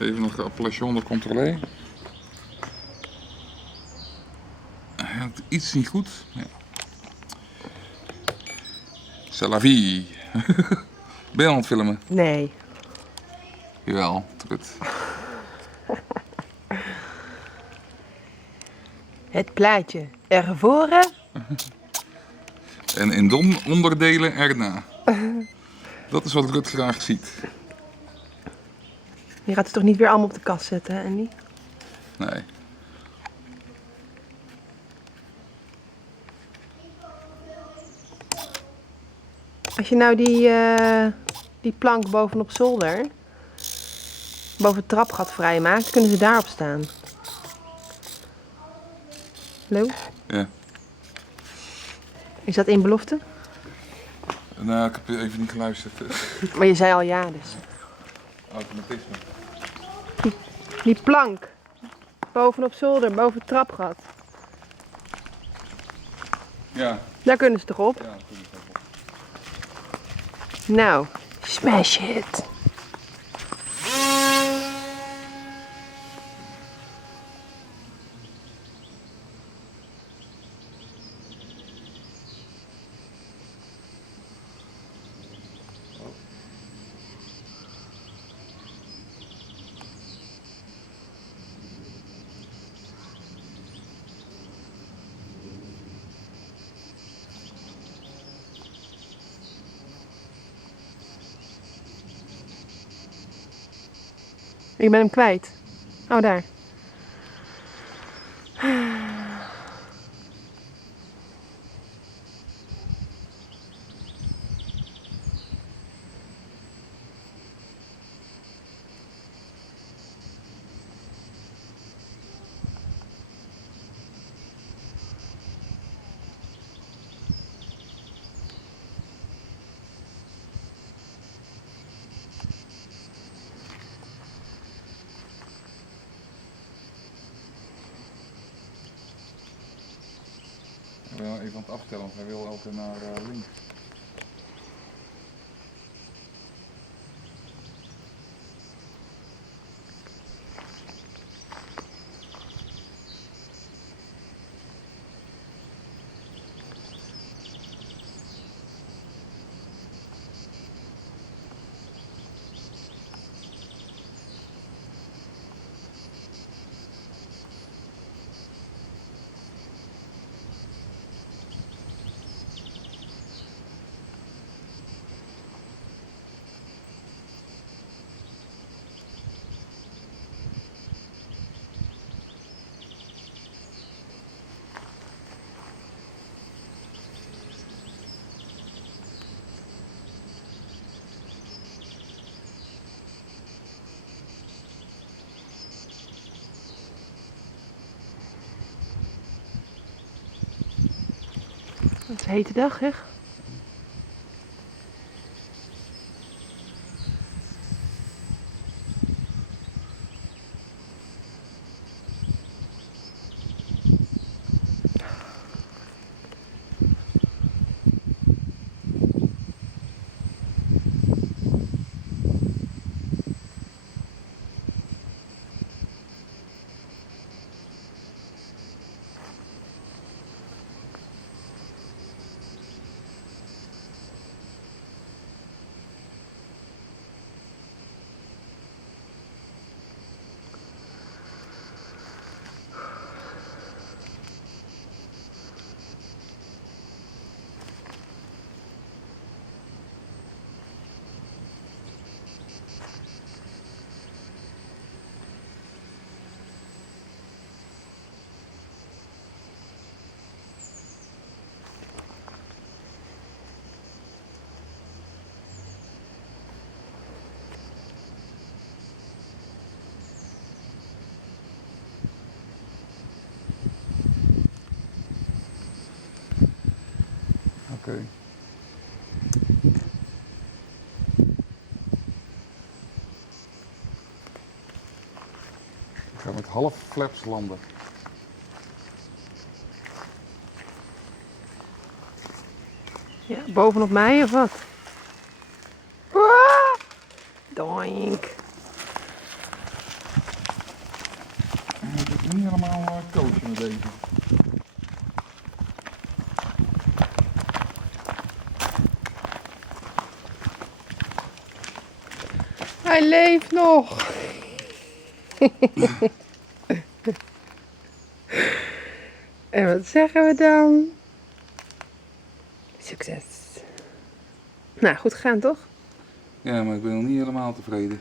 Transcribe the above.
Even nog de appellation onder controle. Het iets niet goed. Ja. C'est la vie. Ben je aan het filmen? Nee. Jawel, trut. Het plaatje ervoor. En in de onderdelen erna. Dat is wat Rut graag ziet. Je gaat het toch niet weer allemaal op de kast zetten, hè, Andy? Nee. Als je nou die plank bovenop zolder, boven het trapgat vrijmaakt, kunnen ze daarop staan. Hallo? Ja. Is dat in belofte? Nou, ik heb even niet geluisterd. Maar je zei al ja, dus. Automatisme. Die plank bovenop zolder, boven het trapgat. Ja. Daar kunnen ze toch op? Ja, dat vind ik wel. Nou, smash it. Ik ben hem kwijt. Oh, daar. Ik ben even aan het aftellen, want hij wil altijd naar links. Het is een hete dag, hè? Oké. Ik ga met half flaps landen. Ja, bovenop mij of wat? Ah! Doink. niet helemaal coachen met deze. Hij leeft nog. En wat zeggen we dan? Succes. Nou, goed gegaan toch? Ja, maar ik ben nog niet helemaal tevreden.